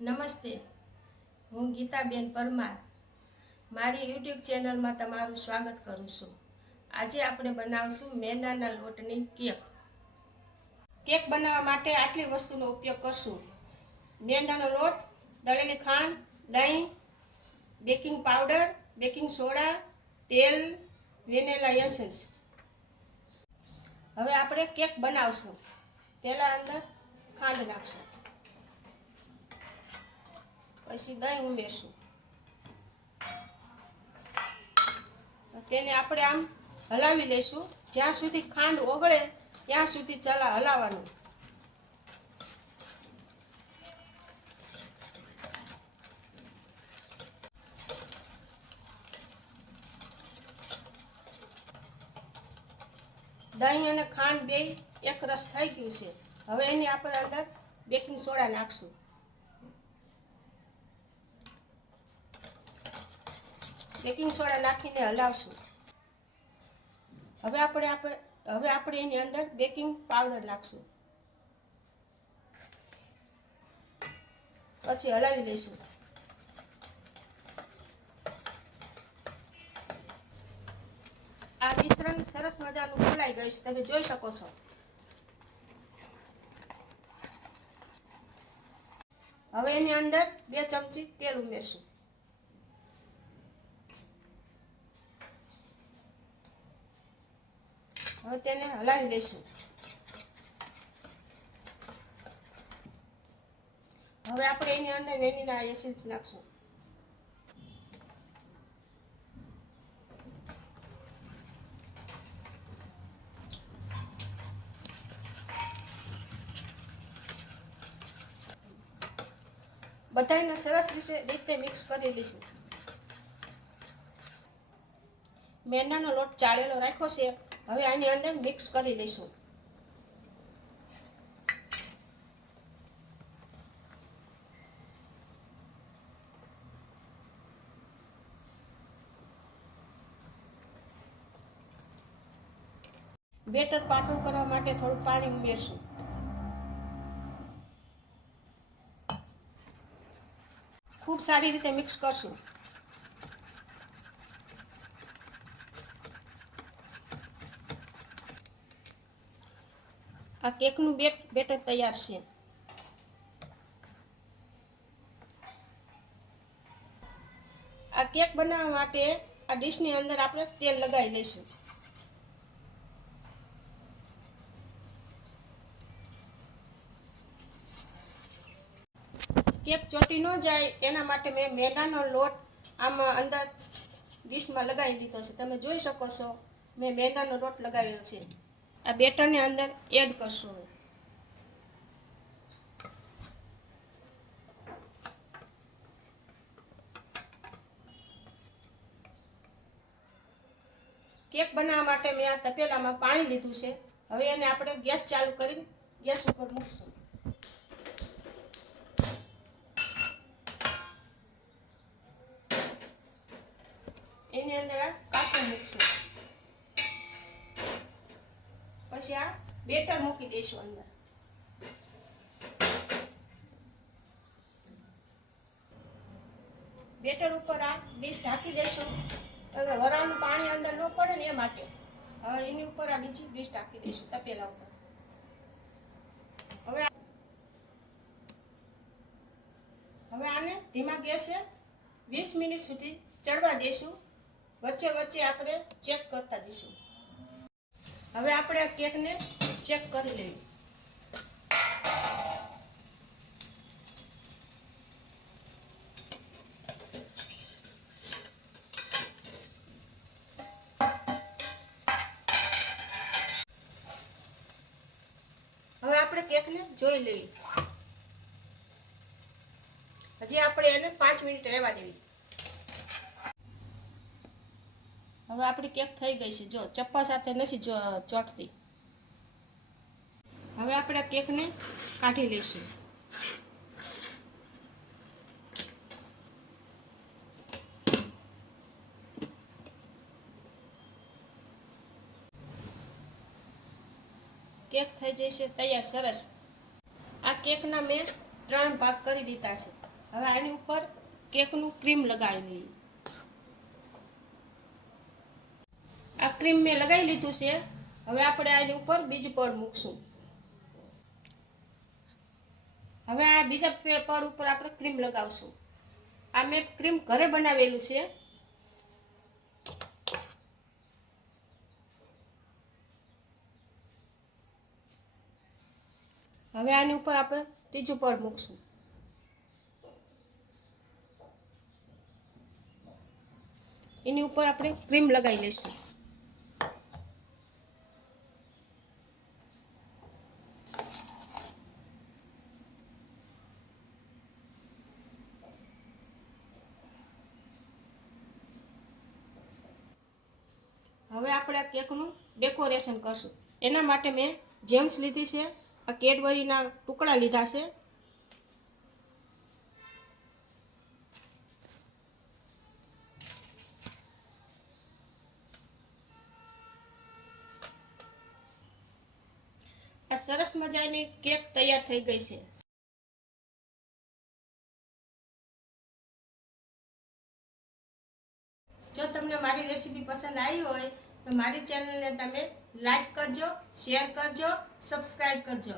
નમસ્તે, હું ગીતાબેન પરમાર. મારી યુટ્યુબ ચેનલમાં તમારું સ્વાગત કરું છું. આજે આપણે બનાવશું મેંદાના લોટની કેક. કેક બનાવવા માટે આટલી વસ્તુનો ઉપયોગ કરશું. મેંદાનો લોટ, દળેલી ખાંડ, દહીં, બેકિંગ પાવડર, બેકિંગ સોડા, તેલ, વેનેલા એસેન્સ. હવે આપણે કેક બનાવશું. પહેલાં અંદર ખાંડ નાખશું. પછી દહીં ઉમેરશું. તેને આપણે આમ હલાવી લઈશું. જ્યાં સુધી ખાંડ ઓગળે, ત્યાં સુધી ચલા હલાવવાનું. દહીં અને ખાંડ બે એક રસ થઈ ગયું છે. હવે એની આપણે અંદર બેકિંગ સોડા નાખશું. બેકિંગ સોડા નાખીને હલાવશું. હવે આપણે આપણે હવે આપણે એની અંદર બેકિંગ પાવડર નાખશું. પછી હલાવી લઈશું. આ મિશ્રણ સરસ મજાનું ફોલાઈ ગયું છે. તમે જોઈ શકો છો. હવે એની અંદર બે ચમચી તેલ ઉમેરશું. હવે તેને હલાવી લઈશું. હવે આપણે એની અંદર વેનીલા એસેન્સ નાખશું. બધાને સરસ રીતે મિક્સ કરી લઈશું. મેંદાનો લોટ ચાળેલો રાખ્યો છે. હવે આની અંદર મિક્સ કરી લઈશું. બેટર પાતળું કરવા માટે થોડું પાણી ઉમેરશું. ખૂબ સારી રીતે મિક્સ કરશું. આ કેકનું બેટ બેટર તૈયાર છે. આ કેક બનાવવા માટે આ ડીશની અંદર આપણે તેલ લગાવી લઈશું કેક ચોટી ન જાય એના માટે મેં મેંદાનો લોટ આમાં અંદર ડીશમાં લગાવી લીધો છે. તમે જોઈ શકો છો, મેં મેંદાનો લોટ લગાવ્યો છે. આ બેટરને અંદર એડ કરશું કેક બનાવવા માટે મેં આ તપેલામાં પાણી લીધું છે. હવે એને આપણે ગેસ ચાલુ કરીને ગેસ ઉપર મૂકશું. એની અંદર આ કાચું મૂકશું. પછી આ બેટર મૂકી દઈશું અંદર. બેટર ઉપર આ ડીશ ઢાંકી દઈશું હવે વરાળનું પાણી અંદર ન પડે ને એ માટે. એની ઉપર આ બીજું ડીશ ઢાંકી દઈશું તપેલા ઉપર. હવે હવે આને ધીમા ગેસે વીસ મિનિટ સુધી ચડવા દઈશું વચ્ચે વચ્ચે આપણે ચેક કરતા દઈશું હવે આપણે આ કેકને ચેક કરી લઈએ. હવે આપણે કેકને જોઈ લઈએ. હજી આપણે એને પાંચ મિનિટ રહેવા દેવી. હવે આપણી કેક થઈ ગઈ છે. જો, ચપ્પા સાથે નથી ચોટતી હવે આપણે કેકને કાઢી લઈશું. કેક થઈ જશે તૈયાર, સરસ. આ કેકના મેં ત્રણ ભાગ કરી દીધા છે. હવે આની ઉપર કેકનું ક્રીમ લગાવી લઈએ. આ ક્રીમ મેં લગાવી લીધું છે. હવે આપણે આની ઉપર બીજું પડ મૂકશું. હવે આ બીજા પડ ઉપર આપણે ક્રીમ લગાવશું. આ મેં ક્રીમ ઘરે બનાવેલું છે. હવે આની ઉપર આપણે ત્રીજું પડ મૂકશું. એની ઉપર આપણે ક્રીમ લગાવી લઈશું. આપણે આ કેકનું ડેકોરેશન કરશું. એના માટે મેં જેમ્સ લીધી છે, આ કેડબરીના ટુકડા લીધા છે. આ સરસ મજાની કેક તૈયાર થઈ ગઈ છે. જો તમને મારી રેસીપી પસંદ આવી હોય તો મારી ચેનલને તમે લાઈક કરજો શેર કરજો સબસ્ક્રાઈબ કરજો.